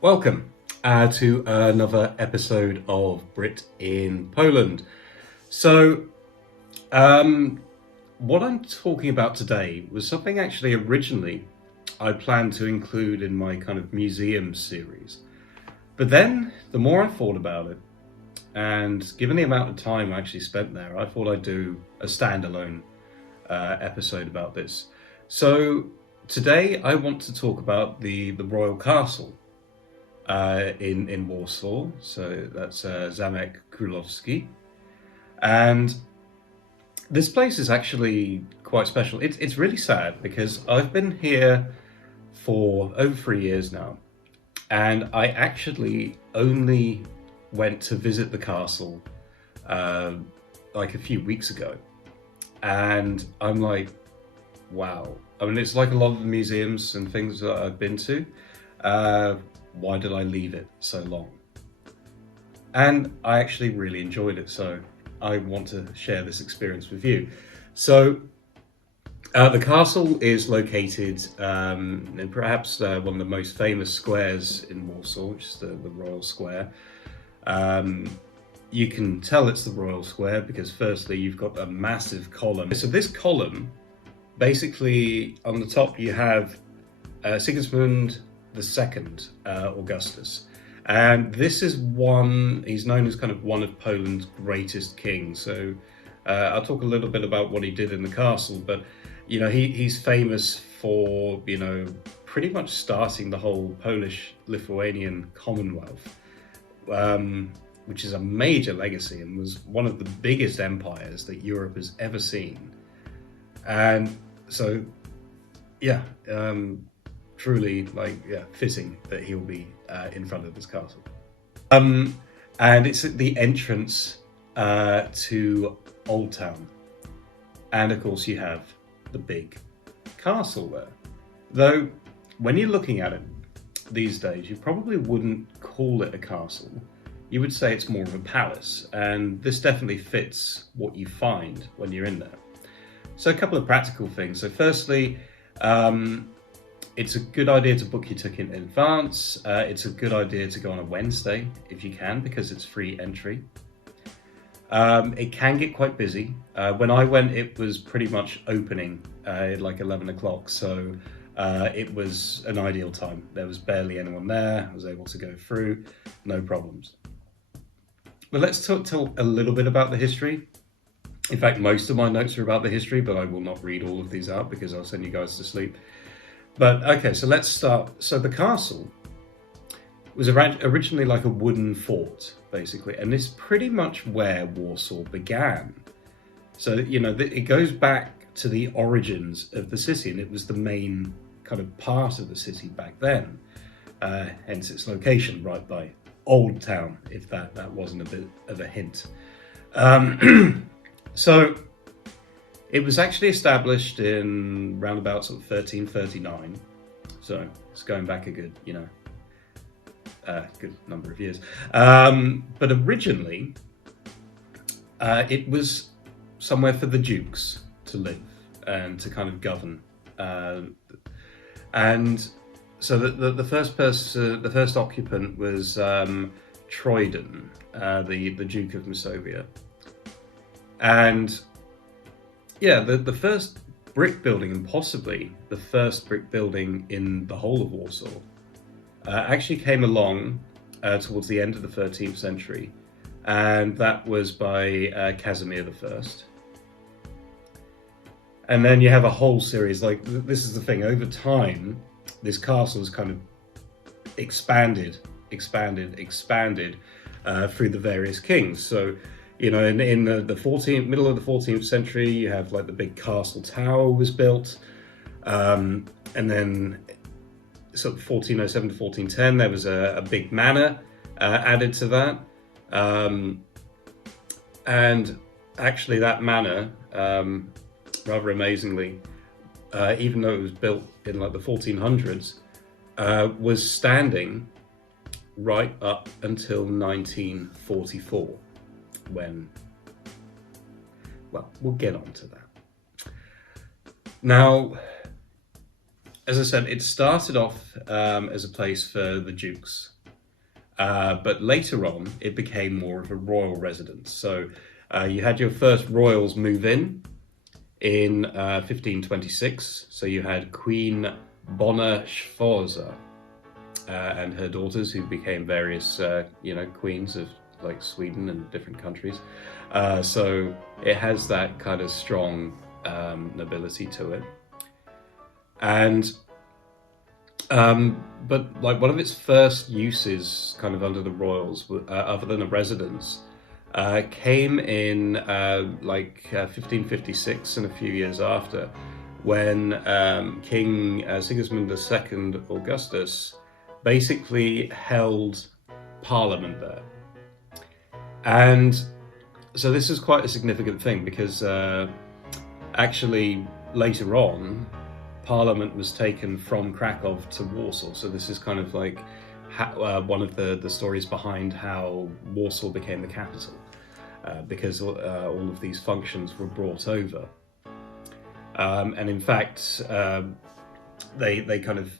Welcome to another episode of Brit in Poland. So, um, what I'm talking about today was something actually originally I planned to include in my kind of museum series. But then, the more I thought about it, and given the amount of time I actually spent there, I thought I'd do a standalone episode about this. So, today I want to talk about the Royal Castle in Warsaw. So that's Zamek Królewski, and this place is actually quite special. It's really sad because I've been here for over 3 years now, and I actually only went to visit the castle uh, like a few weeks ago, and I'm like, wow. I mean, it's like a lot of the museums and things that I've been to. Uh, why did I leave it so long? And I actually really enjoyed it, so I want to share this experience with you. So, the castle is located in perhaps one of the most famous squares in Warsaw, which is the Royal Square. Um, you can tell it's the Royal Square because, firstly, you've got a massive column. So, this column, basically, on the top, you have Sigismund II, Augustus. And this is he's known as kind of one of Poland's greatest kings. So I'll talk a little bit about what he did in the castle, but, he's famous for, pretty much starting the whole Polish-Lithuanian Commonwealth, which is a major legacy and was one of the biggest empires that Europe has ever seen. And so, yeah, truly fitting that he'll be in front of this castle. And it's at the entrance to Old Town, and of course you have the big castle there. Though when you're looking at it these days, you probably wouldn't call it a castle. You would say it's more of a palace, and this definitely fits what you find when you're in there. So a couple of practical things. So firstly, it's a good idea to book your ticket in advance. It's a good idea to go on a Wednesday if you can, because it's free entry. It can get quite busy. When I went, it was pretty much opening at like 11 o'clock. So it was an ideal time. There was barely anyone there. I was able to go through, no problems. But let's talk a little bit about the history. In fact, most of my notes are about the history, but I will not read all of these out because I'll send you guys to sleep. But okay, so let's start. So the castle was originally like a wooden fort, basically, and it's pretty much where Warsaw began. So, it goes back to the origins of the city, and it was the main kind of part of the city back then. Hence its location right by Old Town, if that wasn't a bit of a hint. So it was actually established in roundabout sort of 1339, so it's going back a good, good number of years. But originally, it was somewhere for the dukes to live and to kind of govern. And so the first occupant was Troyden, the Duke of Masovia, and yeah, the first brick building, and possibly the first brick building in the whole of Warsaw, actually came along towards the end of the 13th century, and that was by Casimir I. And then you have a whole series, this is the thing, over time, this castle has kind of expanded through the various kings. So, in the middle of the 14th century, you have like the big castle tower was built. And then sort of 1407 to 1410, there was a big manor added to that. And actually that manor, rather amazingly, even though it was built in like the 1400s, was standing right up until 1944. When, well, we'll get on to that. Now, as I said, it started off as a place for the dukes, but later on it became more of a royal residence. So you had your first royals move in 1526. So you had Queen Bona Sforza and her daughters, who became various, queens of like Sweden and different countries. So it has that kind of strong nobility to it. And but like one of its first uses, kind of under the royals, other than a residence, came in 1556 and a few years after, when King Sigismund II Augustus basically held Parliament there. And so this is quite a significant thing, because actually later on, Parliament was taken from Krakow to Warsaw. So this is kind of like one of the stories behind how Warsaw became the capital, because all of these functions were brought over. And in fact, they kind of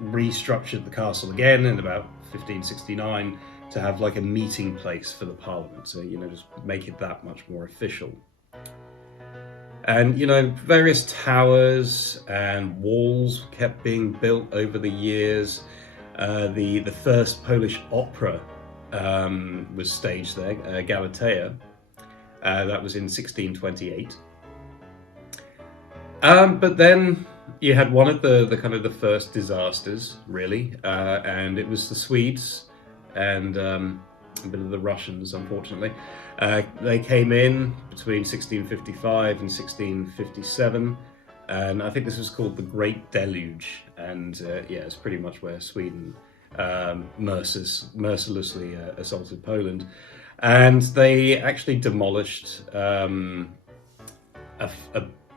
restructured the castle again in about 1569 to have like a meeting place for the Parliament. So, just make it that much more official. And, various towers and walls kept being built over the years. The first Polish opera was staged there, Galatea. That was in 1628. But then you had one of the kind of the first disasters, really, and it was the Swedes and a bit of the Russians, unfortunately. They came in between 1655 and 1657, and I think this was called the Great Deluge. And it's pretty much where Sweden mercilessly assaulted Poland, and they actually demolished a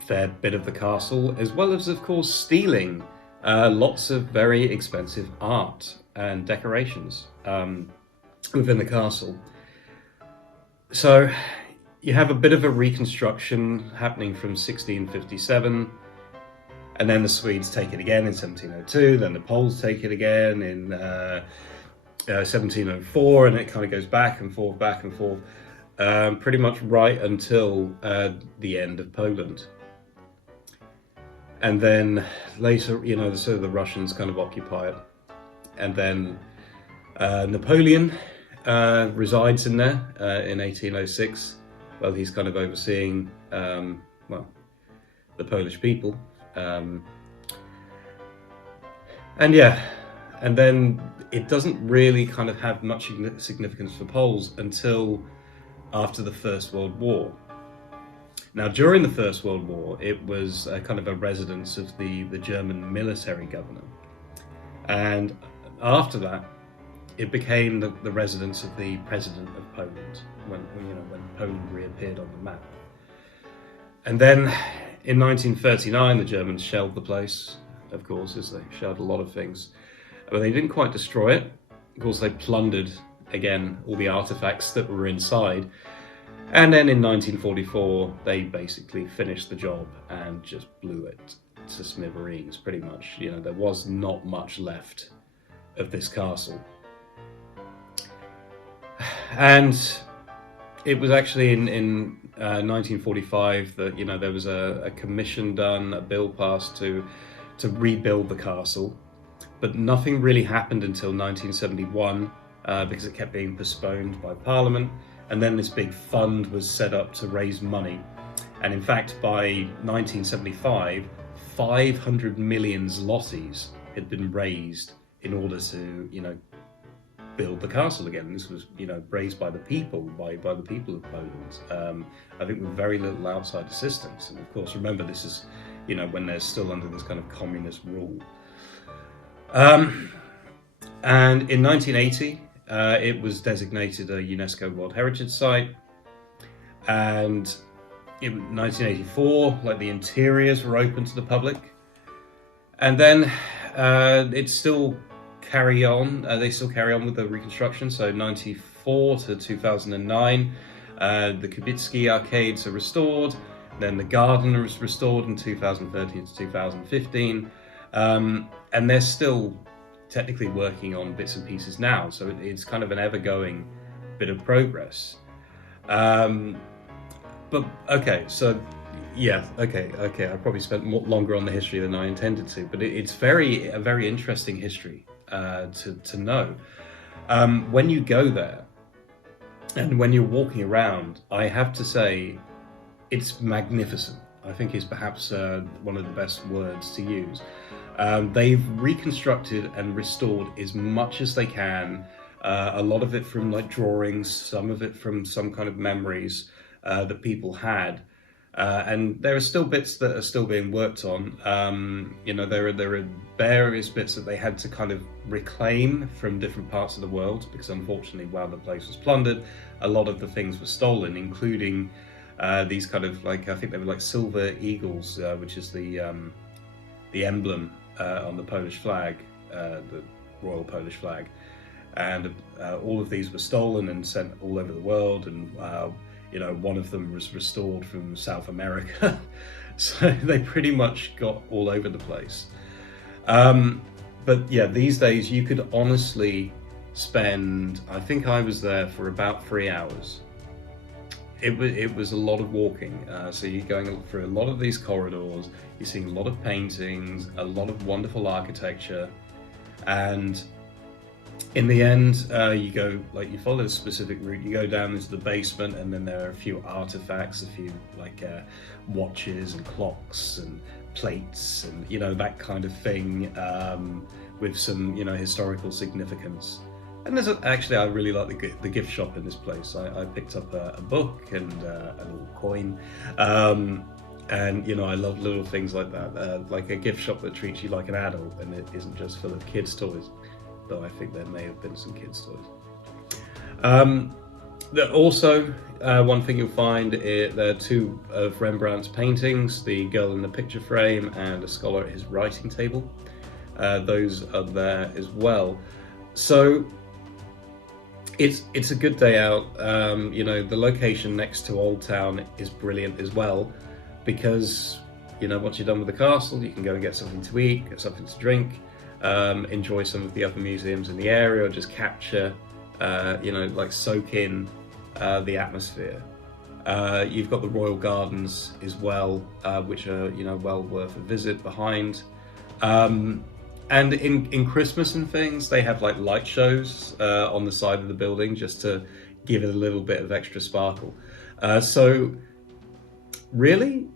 fair bit of the castle, as well as, of course, stealing lots of very expensive art and decorations within the castle. So you have a bit of a reconstruction happening from 1657, and then the Swedes take it again in 1702, then the Poles take it again in 1704, and it kind of goes back and forth, pretty much right until the end of Poland. And then later, so the Russians kind of occupy it. And then Napoleon resides in there in 1806. Well, he's kind of overseeing, the Polish people. And then it doesn't really kind of have much significance for Poles until after the First World War. Now, during the First World War, it was kind of a residence of the German military governor. And after that, it became the residence of the President of Poland, when Poland reappeared on the map. And then in 1939, the Germans shelled the place, of course, as they shelled a lot of things. But they didn't quite destroy it. Of course, they plundered, again, all the artifacts that were inside. And then in 1944, they basically finished the job and just blew it to smithereens, pretty much. There was not much left of this castle. And it was actually in 1945 that, there was a commission done, a bill passed to rebuild the castle. But nothing really happened until 1971 because it kept being postponed by Parliament. And then this big fund was set up to raise money. And in fact, by 1975, 500 million zlotys had been raised in order to, build the castle again. This was, raised by the people, by the people of Poland. I think with very little outside assistance. And of course, remember, this is, when they're still under this kind of communist rule. And in 1980, it was designated a UNESCO World Heritage Site. And in 1984, the interiors were open to the public. And then they still carry on with the reconstruction. So 94 to 2009, the Kubicki arcades are restored. Then the garden was restored in 2013 to 2015. And they're still technically working on bits and pieces now, so it's kind of an ever-going bit of progress. But okay, so yeah, okay. I probably spent longer on the history than I intended to, but it's a very interesting history to know. When you go there and when you're walking around, I have to say it's magnificent. I think is perhaps one of the best words to use. They've reconstructed and restored as much as they can. A lot of it from like drawings, some of it from some kind of memories that people had. And there are still bits that are still being worked on. There are various bits that they had to kind of reclaim from different parts of the world, because unfortunately, while the place was plundered, a lot of the things were stolen, including these kind of like, I think they were like silver eagles, which is the emblem on the Polish flag, the Royal Polish flag. And all of these were stolen and sent all over the world, and one of them was restored from South America. So they pretty much got all over the place. But yeah, these days you could honestly spend, I think I was there for about 3 hours. It was a lot of walking. So you're going through a lot of these corridors, you're seeing a lot of paintings, a lot of wonderful architecture, and in the end, you follow a specific route. You go down into the basement, and then there are a few artifacts, a few watches and clocks and plates, and that kind of thing, with some historical significance. And actually, I really like the gift shop in this place. I picked up a book and a little coin, and I love little things like that, like a gift shop that treats you like an adult and it isn't just full of kids' toys. Though I think there may have been some kids' toys. Also, one thing you'll find there are 2 of Rembrandt's paintings: the girl in the picture frame and a scholar at his writing table. Those are there as well. So it's a good day out. The location next to Old Town is brilliant as well, because once you're done with the castle, you can go and get something to eat, get something to drink. Enjoy some of the other museums in the area, or just capture, soak in the atmosphere. You've got the Royal Gardens as well, which are well worth a visit behind. And in Christmas and things, they have like light shows on the side of the building just to give it a little bit of extra sparkle. So really,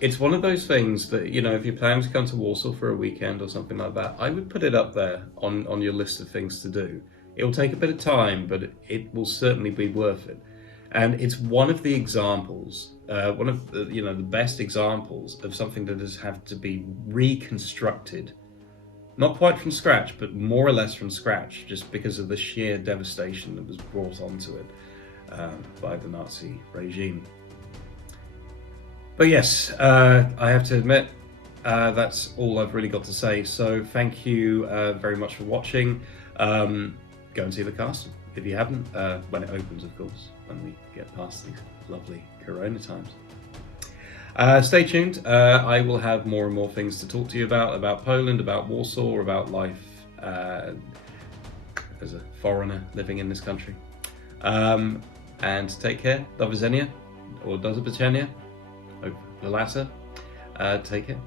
it's one of those things that, if you're planning to come to Warsaw for a weekend or something like that, I would put it up there on your list of things to do. It will take a bit of time, but it will certainly be worth it. And it's one of the examples, one of the best examples of something that has had to be reconstructed, not quite from scratch, but more or less from scratch, just because of the sheer devastation that was brought onto it by the Nazi regime. But yes, I have to admit, that's all I've really got to say. So thank you very much for watching. Go and see the castle if you haven't, when it opens, of course, when we get past these lovely Corona times. Stay tuned. I will have more and more things to talk to you about Poland, about Warsaw, about life as a foreigner living in this country. And take care. Do widzenia, or do zobaczenia. The latter. Take care.